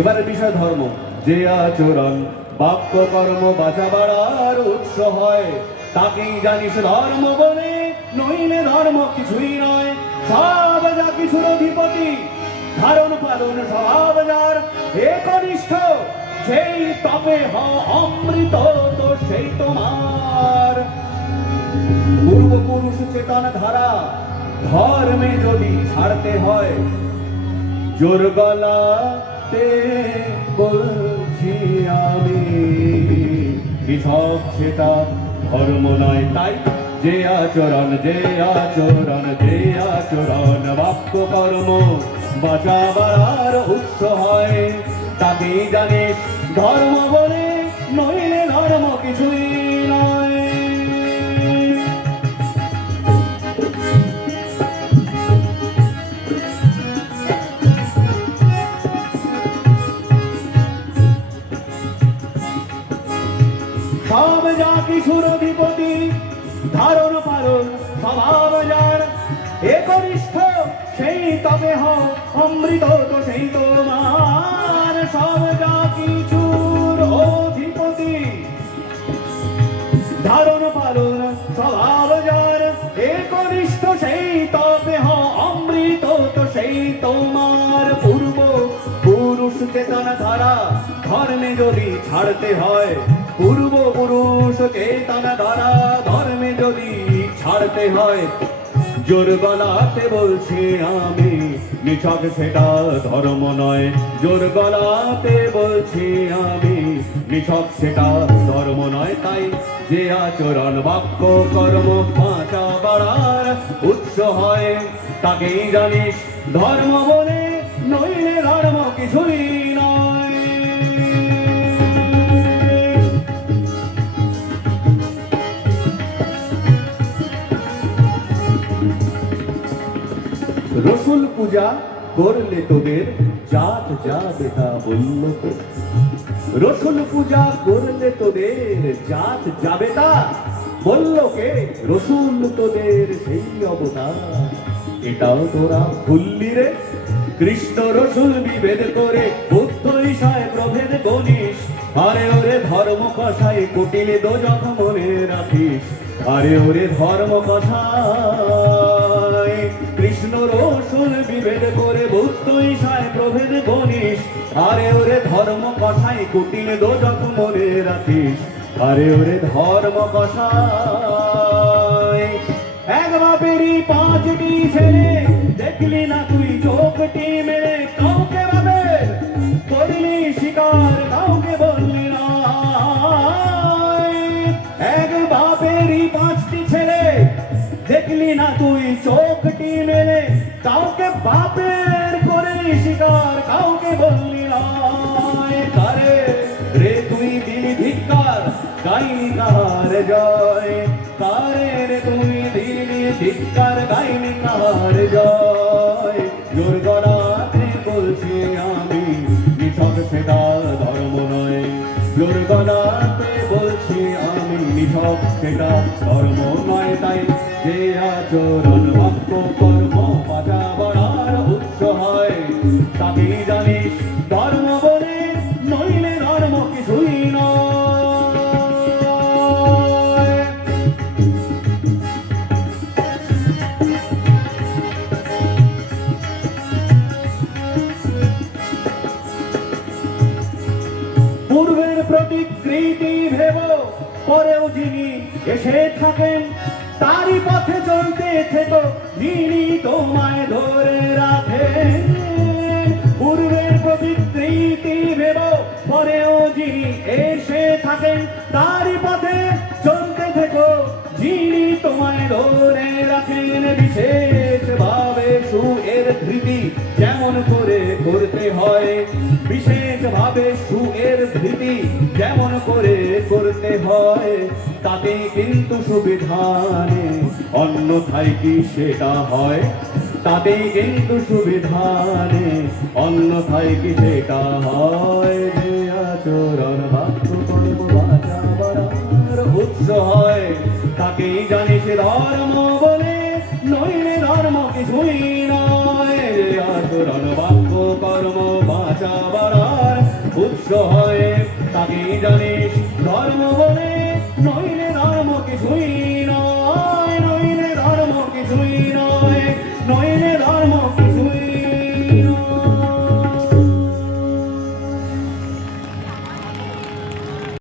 এবারে বিষয় ধর্ম। যে আচরণ বাক্য কর্ম বাঁচা বাড়ার উৎস হয়, তাকেই জানিস ধর্ম বলে, নইলে ধর্ম কিছুই নয়। সব যা কিছুর অধিপতি, ধারণ পালন স্বভাব যার একনিষ্ঠ, সেই তপে হ অমৃত, তো সেই তোমার পূর্বপুরুষ চেতন ধারা। ধর্মে যদি ছাড়তে হয়, জোর গলাতে বলছি আমি, কৃষক সেটা ধর্ম নয়। তাই যে আচরণ, যে আচরণ, যে আচরণ বাক্য কর্ম বাঁচা বাড়ার উৎস হয়, তাকেই জানিস ধর্ম বলে, নইলে ধর্ম কিছুই নয়। সব যা কিছুর অধিপতি, ধারণ পালন স্বভাব যার একনিষ্ঠ, সেই তবে হ অমৃত, তো সেই তোমার। সব যা কিছুর অধিপতি, ধারণ পালন স্বভাব যার একনিষ্ঠ, সেই তবে হ অমৃত, তো সেই তোমার। পূর্ব পুরুষ চেতন ধারা ধর্মে যদি ছাড়তে হয়, পূর্ব পুরুষ চেতন ধারা ধর্মে যদি ছাড়তে হয়, জোর গলাতে বলছি আমি, নিছক সেটা ধর্ম নয়। জোর গলাতে বলছি আমি, নিছক সেটা ধর্ম নয়। তাই যে আচরণ বাক্য কর্ম বাঁচা বাড়ার উৎস হয়, তাকেই জানিস ধর্ম বলে, নইলে ধর্ম কিছুই নয়। রসুল পূজা করলে তোদের জাত যাবে তা বলল তো। রসুল পূজা করলে তোদের জাত যাবে তা বলল কে? রসুল তোদের সেই অবতার, এটাও তোরা ভুললি রে। কৃষ্ণ রসুল বিভেদ করে বুদ্ধ ঈশায় প্রভেদ গণিস। আরে ওরে ধর্ম কষাই কুটিলে দোজখ মনে রাখিস। আরে ওরে ধর্ম কষাই কৃষ্ণ রসুল বিভেদ করে বুদ্ধ ঈশায় প্রভেদ গণিস। আরে ওরে ধর্ম কষাই কুটিলে দোজখ মনে রাখিস। আরে ওরে ধর্ম কষাই এক বাপেরই পাঁচটি ছেলে, দেখলি না তুই চোখটি মেরে? কাউকে বাপের করলি শিকার, কাউকে বললি না। এক বাপেরই পাঁচটি ছেলে, দেখলি না তুই চোখটি মেলে? কাউকে বাপের করলি শিকার, কাউকে বললি না। কারে রে তুই দিলি ধিক্কার, গাইনি কাহার জয়? কারে রে তুই দিলি ধিক্কার, গাইনি কাহার জয়? জোর গলাতে বলছি আমি, নিছক সেটা ধর্ম নয়। জোর গলাতে বলছি আমি, নিছক সেটা ধর্ম নয়। তাই যে আচরণ বাক্য কর্ম বাঁচা বাড়ার উৎস হয়, তাকেই জানিস ধর্ম বলে, নইলে ধর্ম কিছুই নয়। পূর্বের প্রতিকৃতি ভেব, পরেও যিনি এসে থাকেন, তারই পথে চলতে থেকো, যিনি তোমায় ধরে রাখেন। পূর্বের প্রতিকৃতি ভেব, পরেও যিনি এসে থাকেন, তারই পথে চলতে থেকো, যিনি তোমায় ধরে রাখেন। বিশেষ ভাবে সুয়ের ধৃতি যেমন করে করতে হয়, বিশেষ ভাবে সুয়ের ধৃতি যেমন করে করতে হয়, তাতে কিন্তু সুবিধানে, অন্যথায় কি সেটা হয়? তাতে কিন্তু সুবিধানে, অন্যথায় কি সেটা হয়? যে আচরণ বাক্য কর্ম বাঁচা বাড়ার উৎস হয়, তাকেই জানিস ধর্ম বলে, নইলে ধর্ম কিছুই নয়। যে আচরণ বাক্য কর্ম বাঁচা বাড়ার উৎস হয় তাকেই জানে